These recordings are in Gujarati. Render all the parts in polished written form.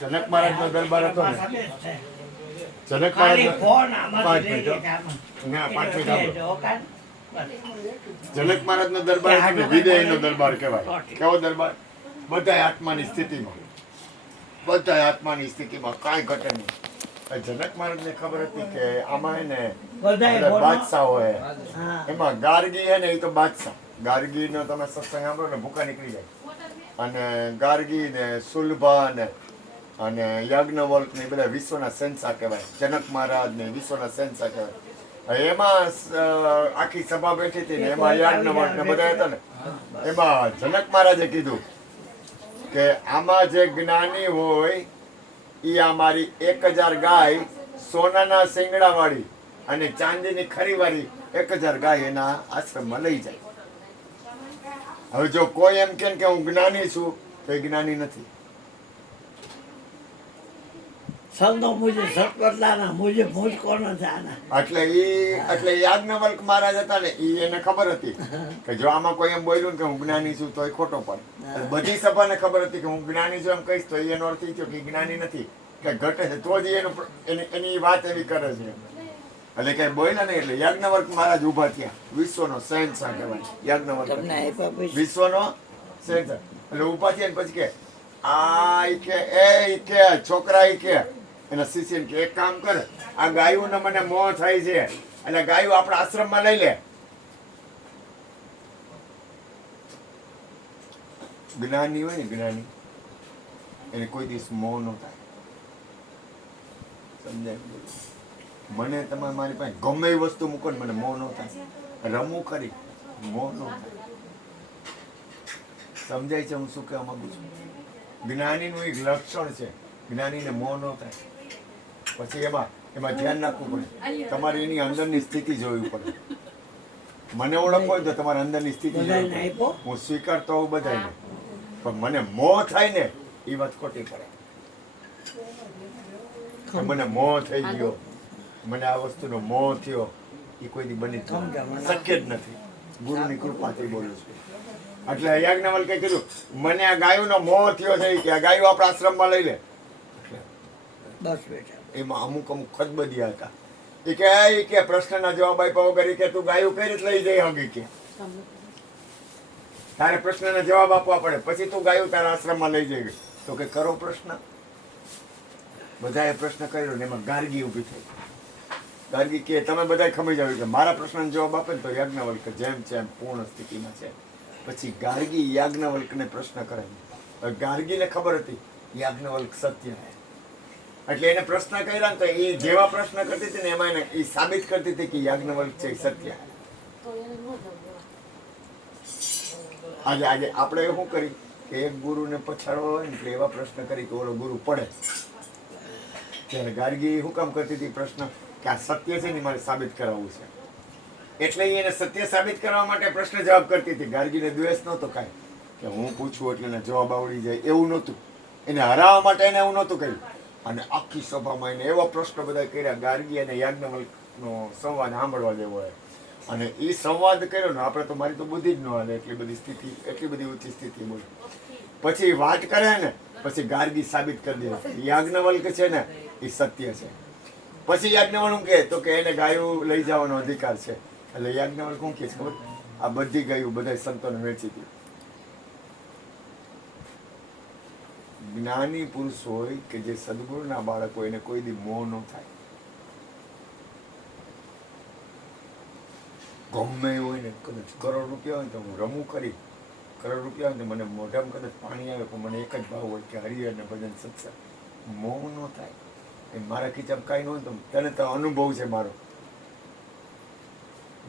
જનક મહારાજનો દરબાર હતો ને, જનક જનક મહારાજનો દરબાર હતો ને, વિદેયનો દરબાર કહેવાય. કેવો દરબાર? બધા આત્માની સ્થિતિમાં, બધા આત્માની સ્થિતિમાં કાંઈ ઘટે નહીં. જનક મહારાજને ખબર હતી કે આમાં હે ને બાદશાહ હોય, એમાં ગાર્ગી હે ને એ તો બાદશાહ. ગાર્ગીનો તમે સત્સંગ સાંભળો ને ભૂખા નીકળી જાય. અને ગાર્ગી ને સુલભા ને અને યાજ્ઞવલ્ક ને બધા વિશ્વના શહેનશાહ કહેવાય. જનક મહારાજ ને વિશ્વના શહેનશાહ કહેવાય. એમાં આખી સભા બેઠી હતી ને એમાં યાજ્ઞવલ્ક ને બધા હતા ને, એમાં જનક મહારાજે કીધું કે આમાં જે જ્ઞાની હોય એ અમારી 1000 ગાય સોનાના શિંગડા વાળી અને ચાંદીની ખરી વાળી 1000 ગાય એના આશ્રમમાં લઈ જાય. હવે જો કોઈ એમ કે હું જ્ઞાની છું તો એ જ્ઞાની નથી. એટલે યાજ્ઞવલ્ક મહારાજ હતા ને એને ખબર હતી કે જો આમાં કોઈ એમ બોલ્યું ને કે હું જ્ઞાની છું તો એ ખોટો પડે. બધી સભાને ખબર હતી કે હું જ્ઞાની છું એમ કહીશ તો એનો અર્થ એ થયો કે જ્ઞાની નથી, કે ઘટે છે તો જ એની વાત એવી કરે છે. એટલે કઈ બોલ્યા નહીં. એટલે યાજ્ઞવલ્ક મહારાજ ઉભા થયા. વિશ્વનો શહેનશાહ કહેવાય યાજ્ઞવલ્ક, વિશ્વનો શહેનશાહ. એટલે ઉભા થયા ને પછી કે આ કે છોકરા કે એના શિષ્ય કે એક કામ કર, આ ગાયોને મને મોહ થાય છે એટલે ગાયો આપણા આશ્રમમાં લઈ લે. જ્ઞાની હોય ને, જ્ઞાની એને કોઈ દિવસ મોહ ન થાય. સમજાય? મને તમે મારી પાસે ગમે એ વસ્તુ મૂકો ને મને મોહ ન થાય. રમવું ખરી, મોહ ન થાય. સમજાય છે હું શું કહેવા માંગુ છું? જ્ઞાનીનું એક લક્ષણ છે, જ્ઞાનીને મોહ ન થાય. પછી એમાં ધ્યાન રાખવું પડે. તમારે એની અંદરની સ્થિતિ જોવી પડે. મને ઓળખવો હોય તો તમારે અંદરની સ્થિતિ જોવી પડે. હું સ્વીકારતો હોઉં બધાને, પણ મને મોહ થાય ને એ વાત ખોટી પડે. મને મોહ થઈ ગયો, મને આ વસ્તુનો મોહ થયો, એ કોઈ દી બની શક્ય જ નથી. ગુરુની કૃપાથી બોલું છું. એટલે યાજ્ઞવલ્કે કીધું મને આ ગાયોનો મોહ થયો છે કે આ ગાયો આપણા આશ્રમમાં લઈ લે. બસ બેટા એમાં અમુક ખદબદિયા હતા. એ કે પ્રશ્નના જવાબ આપ્યા વગર કે તું ગાયું કઈ રીતે લઈ જઈ હગી કે તારે પ્રશ્નના જવાબ આપવા પડે પછી તું ગાયું તારા આશ્રમમાં લઈ જઈ. તો કે કરો પ્રશ્ન. બધાએ પ્રશ્ન કર્યો ને એમાં ગાર્ગી ઊભી થઈ. ગાર્ગી કે તમે બધા ખમી જાવ કે મારા પ્રશ્નનો જવાબ આપે ને તો યાજ્ઞવલ્ક જેમ છે એમ પૂર્ણ સ્થિતિમાં છે. પછી ગાર્ગી યાજ્ઞવલ્કને પ્રશ્ન કરે. ગાર્ગીને ખબર હતી યાજ્ઞવલ્ક સત્ય હે, એટલે એને પ્રશ્ન કર્યા ને તો એ જેવા પ્રશ્ન કરતી હતી ને એમાં એ સાબિત કરતી હતી કે યાજ્ઞવલ્ક છે સત્ય. આજે આપણે શું કરી કે એક ગુરુને પછાડવા હોય ને એટલે એવા પ્રશ્ન કરી કે ઓલો ગુરુ પડે. ત્યારે ગાર્ગી શું કામ કરતી હતી પ્રશ્ન કે આ સત્ય છે ને મારે સાબિત કરાવવું છે. એટલે એને સત્ય સાબિત કરવા માટે પ્રશ્ન જવાબ કરતી હતી. ગાર્ગીને દ્વેષ નહોતો કાંઈ કે હું પૂછું એટલે એને જવાબ આવડી જાય એવું નહોતું. એને હરાવવા માટે એને એવું નહોતું કર્યું. અને આખી સભામાં એને એવા પ્રશ્નો બધા કર્યા. ગાર્ગી અને યાજ્ઞવલ્કનો સંવાદ સાંભળવા જેવો હોય. અને એ સંવાદ કર્યો ને આપણે તો મારી તો બુદ્ધિ જ ન હાલે એટલી બધી સ્થિતિ, એટલી બધી ઊંચી સ્થિતિ બોલે. પછી વાત કરે ને પછી ગાર્ગી સાબિત કરી દે યાજ્ઞવલ્ક છે ને એ સત્ય છે. પછી યાજ્ઞવલ્ક કહે તો કે એને ગાયું લઈ જવાનો અધિકાર છે. એટલે યાજ્ઞવલ્ક શું કહે છે ખબર? આ બધી ગાયું બધા સંતોને વેચી હતી. જ્ઞાની પુરુષ હોય કે જે સદગુરુના બાળક હોય એને કોઈ દી મોહ ન થાય. ગમે હોય ને કદાચ કરોડ રૂપિયા હોય ને તો હું રમું કરી, કરોડ રૂપિયા હોય ને મને મોઢામાં કદાચ પાણી આવે પણ મને એક જ ભાવ હોય કે હરિહર ને ભજન સત્સંગ. મોહ ન થાય. એ મારા ખીચામાં કાંઈ ન હોય તો તને તો અનુભવ છે મારો.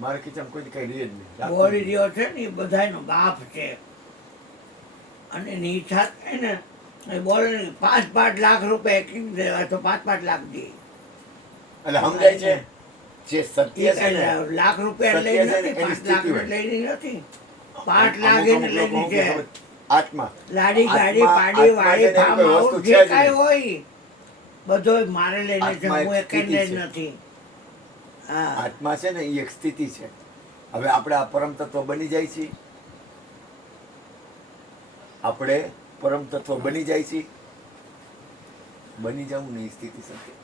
મારા ખીચામાં કોઈ કઈ રહે જ નહીં. બોલી રહ્યો છે ને એ બધાનો બાપ છે અને એની ઈચ્છા થાય ને બોલે 5-5 લાખ રૂપિયા એક દેવા તો 5-5 લાખ દે. એટલે સમજાય છે જે સત્ય છે ને લાખ રૂપિયા લઈ નથી, 5 લાખ લઈ નથી. 5 લાખ એને લઈ છે. આત્મા લાડી ગાડી પાડી વાડી ફાર્મ હાઉસ જે કાંઈ હોય બધો મારે લઈને છે. હું એક નથી. આત્મા છે ને એ એક સ્થિતિ છે. હવે આપણે આ પરમ તત્વ બની જાય છે. આપણે પરમ તત્વ બની જાય છે. બની જાઉં ને એ સ્થિતિ સત્ય.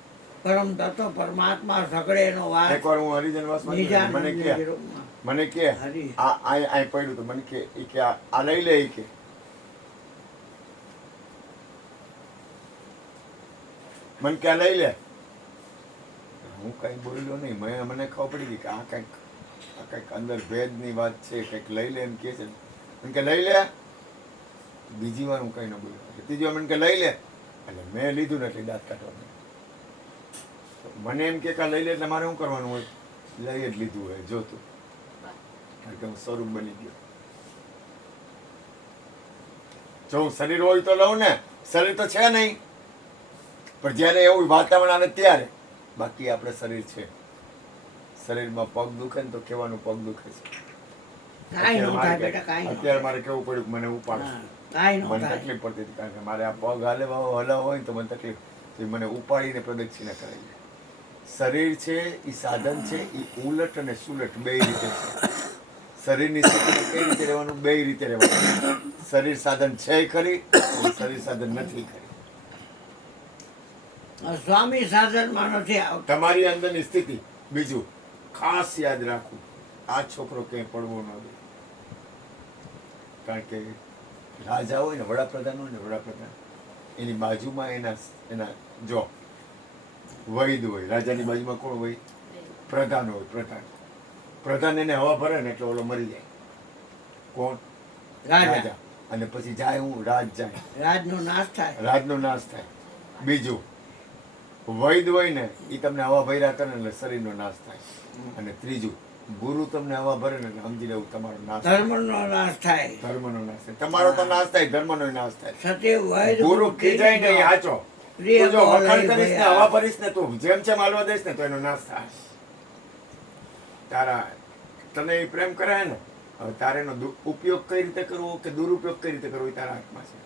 પરમ તત્વ પરમાત્મા સગળેનો વાસ એકવાર હું હરિજનવાસમાં ગયો, મને કે નિજાનંદ મને કે હરી. આ પડ્યું તો મને કે ઈ કે આ લઈ લે, ઈ કે મને કે આ લઈ લે. હું કઈ બોલ્યો નહીં, મને ખબર પડી ગઈ કે આ કઈક અંદર ભેદની વાત છે, કઈક લઈ લે એમ કે છે. મને કે લઈ લે. બીજી વાર હું કઈ ન બોલ્યો, ત્રીજી વાર મને કે લઈ લે. એટલે મેં લીધું ને એટલે દાંત કાઢવાનું. મને એમ કે લઈ લે એટલે મારે શું કરવાનું હોય? લઈ જ લીધું હોય જોતું, કારણ કે હું સ્વરૂપ બની ગયો. જો હું શરીર હોય તો લઉં ને, શરીર તો છે નહીં, પણ જ્યારે એવું વાતાવરણ આવે ત્યારે. બાકી આપણે શરીર છે, શરીરમાં પગ દુખે ને તો કહેવાનું પગ દુખે છે. કાંઈ ન થાય બેટા, કાંઈ ન અત્યારે મારે કેવું પડ્યું કે મને ઉપાડો. હા, કાંઈ ન મને થાય. તકલીફ પડતી હતી, કારણ કે મારે આ પગ હલાવવા હોય ને તો મને તકલીફ, તો મને ઉપાડીને પ્રદક્ષિણા કરાવી. શરીર છે એ સાધન છે, એ ઉલટ અને સુલટ બે રીતે છે. શરીરની સ્થિતિમાં કઈ રીતે રહેવાનું, બે રીતે રહેવાનું. શરીર સાધન છે ખરી, અને શરીર સાધન નથી ખરી. સ્વામી સાધનમાં નથી આવતા. તમારી અંદરની સ્થિતિ. બીજું ખાસ યાદ રાખવું, આ છોકરો ક્યાંય પડવો ન દે. કારણ કે રાજા હોય ને, વડાપ્રધાન હોય ને, વડાપ્રધાન એની બાજુમાં એના જો વૈદ હોય, રાજાની બાજુમાં કોણ હોય? પ્રધાન હોય. પ્રધાન એને હવા ભરે ને એટલે ઓલો મરી જાય. કોણ? રાજા. અને પછી જાય હું રાજ જાય, રાજનો નાશ થાય. રાજનો નાશ થાય. બીજું વૈદ હોય ને એ તમને હવા ભર્યા કરે ને એટલે શરીરનો નાશ થાય. અને ત્રીજું ગુરુ તમને હવા ભરે ને એટલે સમજી લેવું તમારો નાશ થાય. ધર્મનો નાશ થાય. ધર્મનો નાશ થાય. તમારો તો નાશ થાય, ધર્મનો નાશ થાય. સત્ય વૈદ ગુરુ ખીજાય નહીં, આચો. તું જો વખાણ કરીશ ને, હવા ભરીશ ને, તું જેમ જેમ હાલવા દઈશ ને તો એનો નાશ થાય. તારા તને એ પ્રેમ કરે ને, હવે તારે એનો ઉપયોગ કઈ રીતે કરવો કે દુરુપયોગ કઈ રીતે કરવો એ તારા હાથમાં છે.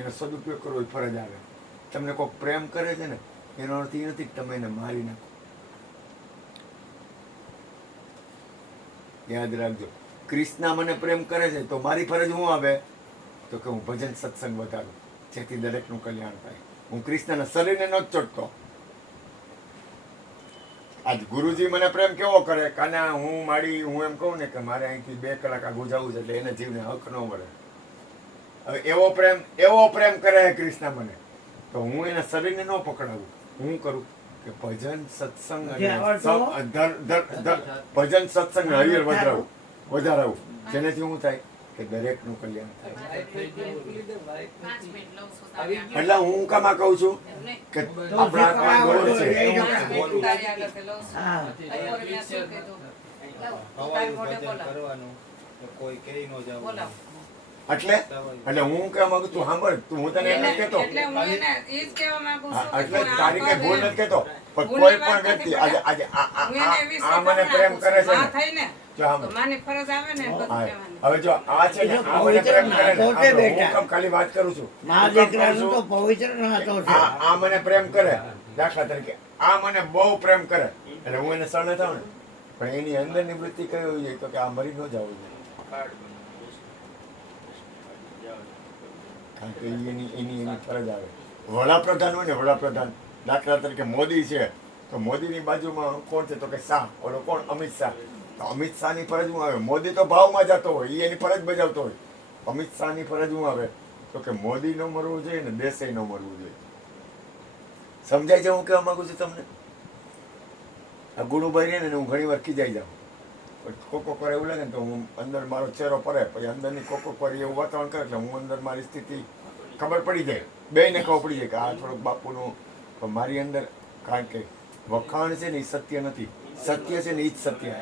એનો સદુપયોગ કરવો એ ફરજ આવે. તમને કોઈ પ્રેમ કરે છે ને એનો અર્થ એ નથી કે તમે એને મારી નાખો. યાદ રાખજો, કૃષ્ણ મને પ્રેમ કરે છે તો મારી ફરજ શું આવે? તો કે હું ભજન સત્સંગ વધારું, જેથી દરેકનું કલ્યાણ થાય. હું કૃષ્ણના શરીરને ન ચોટતો. આજ ગુરુજી મને પ્રેમ કેવો કરે? કાના હું એમ કહું ને કે મારે અહીંથી 2 કલાક આગું જવું છે એટલે એને જીવને હક ન મળે. હવે એવો પ્રેમ કરે કૃષ્ણ મને, તો હું એના શરીરને ન પકડાવું. હું કરું કે ભજન સત્સંગ ભજન સત્સંગ હરિહર વધારાવું, જેનાથી શું થાય કે દરેકનું કલ્યાણ થાય. એટલે હું કામાં કહું છું કે આપણા આત્મા ગોળ છે. એટલે હું કહેવા માંગુ, તું સાંભળ, હું તને એમ નથી કહેતો, એટલે તારી કઈ ભૂલ નથી કહેતો, પણ કોઈ પણ વ્યક્તિ આજે આ મને પ્રેમ કરે છે ને, હવે જો આ છે ને, આ મને પ્રેમ કરે ને, હું ખાલી વાત કરું છું, આ મને પ્રેમ કરે, દાખલા તરીકે આ મને બહુ પ્રેમ કરે એટલે હું એને શરણે થાવ ને, પણ એની અંદરની વૃત્તિ કઈ હોવી જોઈએ? તો કે આ મરી ન જવું જોઈએ. કારણ કે એની ફરજ આવે. વડાપ્રધાન હોય ને, વડાપ્રધાન દાખલા તરીકે મોદી છે, તો મોદીની બાજુમાં કોણ છે? તો કે શાહ, ઓલો કોણ? અમિત શાહ. તો અમિત શાહની ફરજ શું આવે? મોદી તો ભાવમાં જતો હોય, એ એની ફરજ બજાવતો હોય. અમિત શાહની ફરજ શું આવે? તો કે મોદી ન મરવું જોઈએ ને દેશે ન મરવું જોઈએ. સમજાય છે હું કહેવા માંગુ છું તમને? આ ગુણુભાઈ ને હું ઘણી વાર ખીજાઈ જાઉં, કોક વાર એવું લાગે ને તો હું અંદર મારો ચહેરો પડે, પછી અંદરની કોક વાર એવું વાતાવરણ કરે એટલે હું અંદર મારી સ્થિતિ ખબર પડી જાય, બેયને ખબર પડી જાય કે આ થોડુંક બાપુનું. પણ મારી અંદર, કારણ કે વખાણ છે ને એ સત્ય નથી, સત્ય છે ને એ જ સત્ય.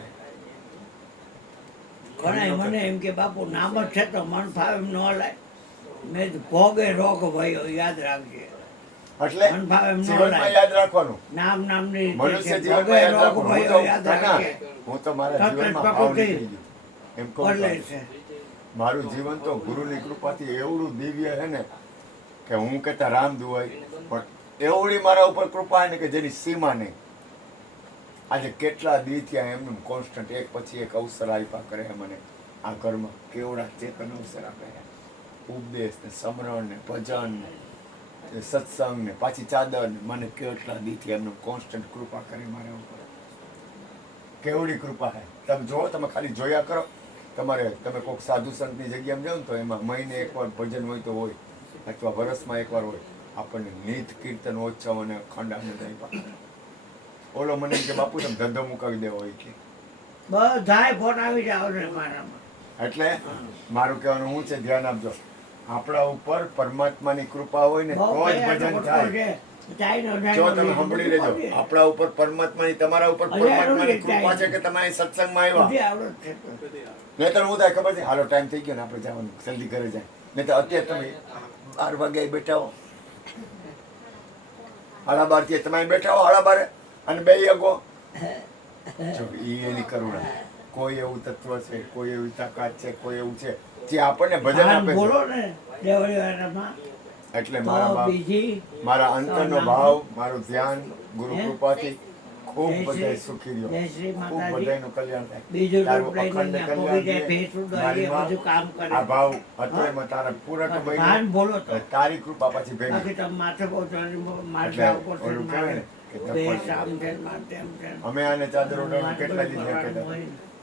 ઘણા મને એમ કે બાપુ નામ જ છે તો મન ફાવે એમ ન હલાય. મેં ભોગે રોગ ભયો, યાદ રાખજે. એટલે મન ફાવે એમ ન જીવનમાં હલાય. યાદ રાખવાનું, નામ નામની મનુષ્ય ભોગે જીવનમાં યાદ રોગ રાખવાનું. ભયો, યાદ રાખજે. હું તો મારા તત્વ જીવનમાં ભાવ પ્રકૃતિ નીકળી ગયું એમ કહું બદલે છું. છે. મારું જીવન તો ગુરુની કૃપાથી એવડું દિવ્ય છે ને કે હું કહેતા રામ દુવાય, પણ એવડી મારા ઉપર કૃપા છે ને કે જેની સીમા નહીં. આજે કેટલા દી થયા એમનું કોન્સ્ટન્ટ એક પછી એક અવસર આપ્યા કરે મને આ ઘરમાં. કેવડા ચેતન અવસર આપે, ઉપદેશ ને, સમરણ ને, ભજન ને, એ સત્સંગ ને પાછી ચાદર ને મને કેટલા દીથી એમનું કોન્સ્ટન્ટ કૃપા કરી મારા ઉપર. કેવડી કૃપા હે. તમે જો, તમે ખાલી જોયા કરો. તમે કોઈક સાધુ સંતની જગ્યામાં જાઓ ને તો એમાં મહિને એકવાર ભજન હોય તો હોય, અથવા વર્ષમાં એકવાર હોય. આપણને નિત કીર્તન ઓછવ અને ખંડાને દઈ. ઓલો મને એમ કે બાપુ તમે ધંધો મુકાવી દેવો હોય કે બધાય ફોન આવી જાવ ને મારામાં. એટલે મારું કહેવાનું શું છે, ધ્યાન આપજો. આપણા ઉપર પરમાત્માની કૃપા હોય ને તો જ ભજન થાય. જો તમે સાંભળી લેજો, આપણા ઉપર પરમાત્માની, તમારા ઉપર પરમાત્માની કૃપા છે કે તમે અહીં સત્સંગમાં આવ્યા. નહીતર હું થાય ખબર છે, હાલો ટાઈમ થઈ ગયો ને આપણે જવાનું, જલ્દી ઘરે જાય. નહીં તો અત્યારે તમે 12 વાગ્યા બેઠા હો, 12:30 થી તમે બેઠા હો 12:30 અને 2 વાગો. જો એની કરુણા. કોઈ એવું તત્વ છે, કોઈ એવી તાકાત છે, કોઈ એવું છે જે આપણને ભજન આપે છે. એટલે મારા બાપ, મારા અંતરનો ભાવ, મારું ધ્યાન ગુરુ કૃપાથી ખૂબ બધાય સુખી રહ્યો, ખૂબ બધાયનું કલ્યાણ થાય. તારું અખંડ કલ્યાણ મારી માં આ ભાવ હતો એમાં તારા પૂરક બન્યો, તારી કૃપા પછી ભેગી. ઓલું કહેવાય ને કે અમે આને ચાદર ઓઢાડું કેટલા દિવસ કહેતા,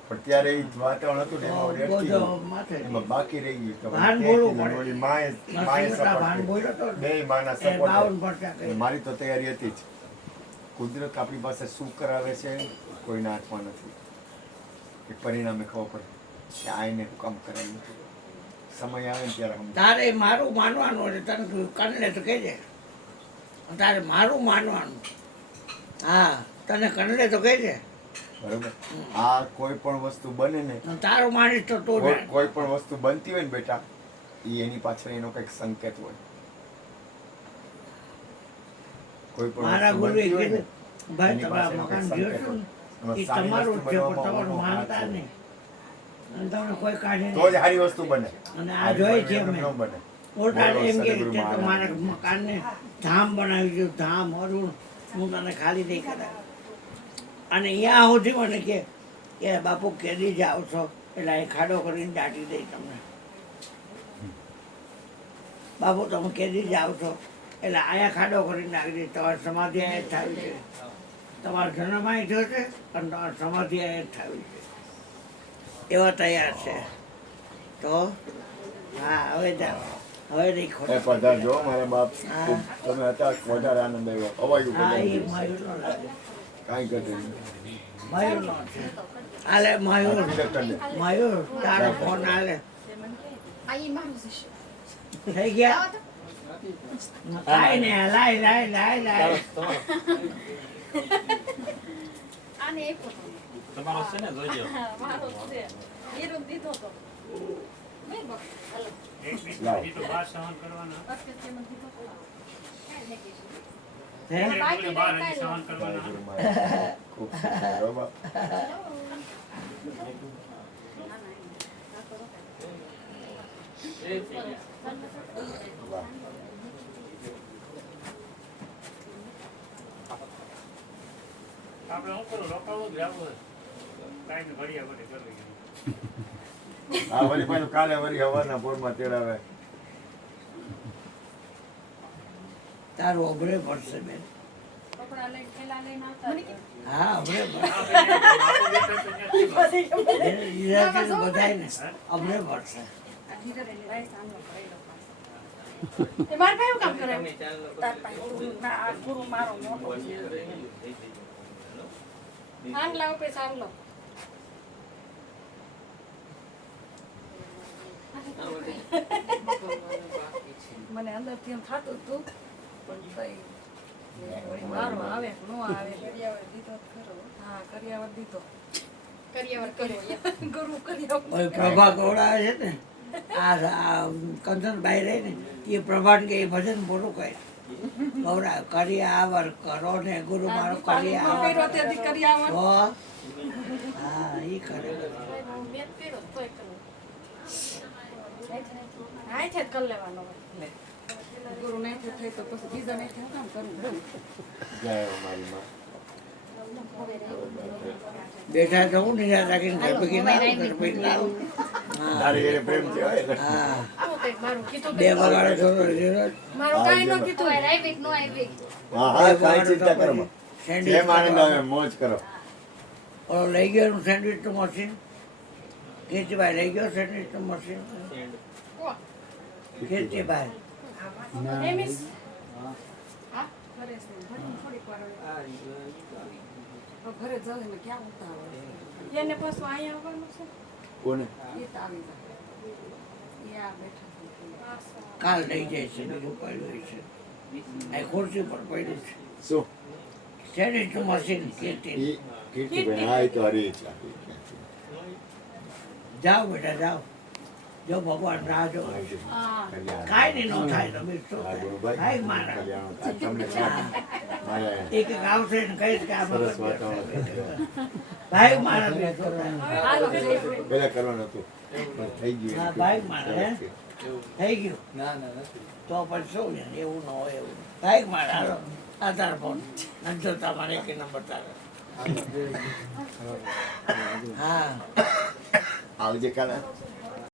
પણ ત્યારે એ વાતાવરણ હતું ને એમાં ઓલી અટકી ગયું, એમાં બાકી રહી ગયું. ઓલી માએ સપોર્ટ, બે માના સપોર્ટ. મારી તો તૈયારી હતી જ. કુદરત આપણી પાસે શું કરાવે છે કોઈના હાથમાં નથી. એ પરિણામે ખબર પડે કે આ એને હું કામ કરાવ્યું. સમય આવે ને ત્યારે તારે મારું માનવાનું છે. તને કનલે તો કહેજે, તારે મારું માનવાનું. હા, તને કનલે તો કહેજે. બરોબર. આ કોઈ પણ વસ્તુ બને ને, તારું માનીશ તો તું કોઈ પણ વસ્તુ બનતી હોય ને બેટા, એની પાછળ એનો કઈક સંકેત હોય. કોઈ પણ મારા વસ્તુ ગુરુએ બનતી હોય ને, કીધું, ભાઈ એની તમારા પાછળ મકાન કંઈક જોશો ને સંકેત એ હોય. તમારું જ છે, પણ બનવામાં તમારું માનતા હાથ નહીં. અને તમને કોઈ કાઢે તો જ સારી વસ્તુ બને. અને આ જોઈ છે અમે ન બને. ઓટાને એમ કે તે તો મારા મકાનને ધામ બનાવી દીધું, ધામ અરુણ, હું તને ખાલી નહીં કરાય. અને અહીંયા સુધી મને કે બાપુ કેદી જાઓ છો, એટલે એ ખાડો કરીને દાટી દઈ તમને. બાપુ તમે કેદી જાઓ છો, એટલે અહીંયા ખાડો કરીને નાખી દઈ. તમારી સમાધિ અહીંયા જ થવી છે, તમારો જન્મ અહીં થયો છે અને તમારી સમાધિ અહીંયા જ થવી છે. એવા તૈયાર છે. તો હા, હવે જાઓ, હવે નહીં ખોટું. પધારજો મારા બાપ. તમે હતા વધારે આનંદ આવ્યો. અવાયું હા, એ બધાય. મયુરનો લાગે. કાંઈ કરતી નહીં. મયુરનો છે. હાલે મયુર, મયુર તારો ફોન હાલે. થઈ ગયા? લાય ને, લાય. તમારો છે ને જોજો. લાવ. એ તો બાર સહન કરવાના. હે? બાર હજી સહન કરવાના. ખૂબ સરસ. બરોબર. વાહ. આપણે શું કરું, રોકાવું જ રહેવું હોય. કાંઈ ને ઘડિયા ઘડી કરવી જોઈએ. આ વળી પાછું કાલે વળી હવારના પોરમાં તેડાવે. તારું અભરે પડશે બેન. હા, અભરે બધાય ને અભરે પડશે. મારે કયું કામ કરે તાર પાસે ના આ ગુરુ મારો મોટો આન લાવ પૈસા આવ લો મને અંદરથી એમ થતું હતું પણ તઈ મારો આવે નો આવે કરિયાવર દીધો ખરો હા કરિયાવર દીધો કરિયાવર કર્યો ગુરુ કરિયાવર ઓય પ્રભા ગોળાવે છે ને, આ કંચનભાઈ રહે ને એ પ્રભાન કે એ ભજન બોલું કહે ગૌરા કરિયાવર કરો ને ગુરુ મારો કરિયાવર કર્યો તે દી કરિયાવર તો હા એ કરે. મેં કર્યો તોય કરું હાય છે કર લેવાનો ગુરુ નહીં થાય તો પછી બીજા નહીં થાય કામ કરવું જય હો મારી માં. બેઠા તો હું નિરાશ રાખીને ઘર પૈકી ના આવું, ઘર પૈકી ના આવું. હા તારી એને પ્રેમ છે હોય ને. હા આવું કંઈક મારું કીધું બે વગાડે થોડો લીધો મારું કાંઈ ન કીધું હા હા કાંઈ ચિંતા કરો માં. સેન્ડવિચ જેમ આનંદ આવે મોજ કરો. ઓલો લઈ ગયો સેન્ડવિચનું મશીન કીર્તિભાઈ લઈ ગયો સેન્ડવિચનું મશીન કીર્તિભાઈ એમિસ હા ઘરે છે ભણીને થોડીક વાર હવે ઘરે જાઉં એટલે ક્યાં ઉતાવળ એને પાછું અહીંયા આવવાનું છે કોને? એ તો આવી જાય એ આ બેઠા છે કાલ લઈ જાય છે બીજું પડ્યું છે આ ખુરશી પર પડ્યું છે શું? સેન્ડવિચનું મશીન કીર્તિ ઈ કીર્તિભાઈ હા ઈ તો હરી છે. જાઓ બેટા જાઓ જો ભગવાન રાહ જો હા કાંઈ નહીં ન થાય તમે શું હા, થાય? ગુરુભાઈ. ભાઈ મારા કલ્યાણ થાય. તમને સાથ. માયા એક એક આવશે ને કહીશ કે આ સરસ મગજ વાતાવરણ. ભાઈ મારા બેસો હાલો જય શ્રી પેલા કરવાનું હતું પણ થઈ ગયું. હા, ભાઈ મારે, હે? સરસ છે. થઈ ગયું તો પણ શું છે એવું ન હોય એવું ભાઈ મારા હાલો આધાર ફોન નથી જોતા મારે એક નંબર તારે હા આવજે કાલે.